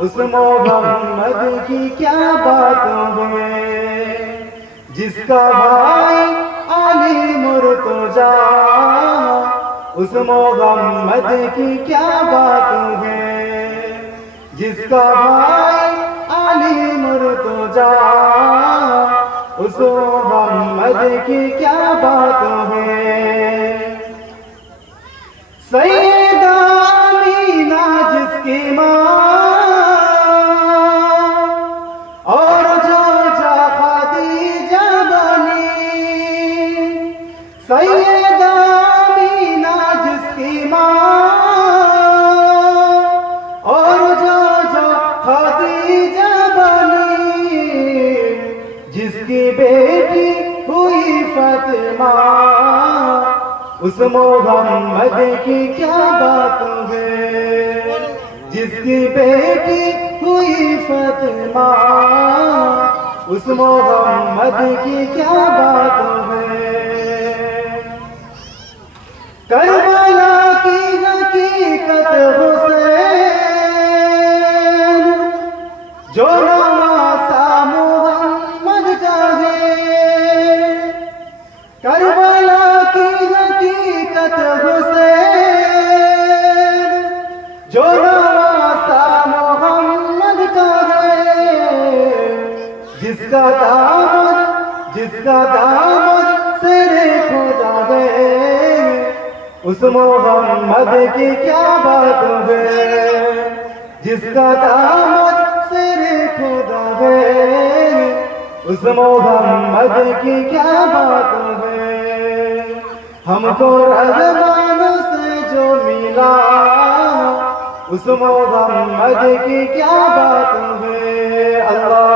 उस मोहम्मद की क्या बात है, जिसका भाई अली मुर्तजा, उस मोहम्मद की क्या बात है, जिसका भाई अली मुर्तजा, उस मोहम्मद की क्या बात है। सैयदा आमीना जिसकी माँ और जो खदीजा बनी, सैयदा आमीना जिसकी माँ और जो खदीजा बनी, जिसकी बेटी हुई फातिमा, उस मोहम्मद की क्या बात है, जिसकी बेटी हुई फातिमा, उस मोहम्मद की क्या बात है। करबला की हकीकत हुसैन, जो नवासा मोहम्मद का है। करबला की हकीकत हुसैन, जो नवासा मोहम्मद का है। जिसका दामन सिरे खुदा है, उस मोहम्मद की क्या बात है, जिसका दामन सिरे खुदा है, उस मोहम्मद की क्या बात है। हमको रहमान से जो मिला, उस मोहम्मद की क्या बात है। अल्लाह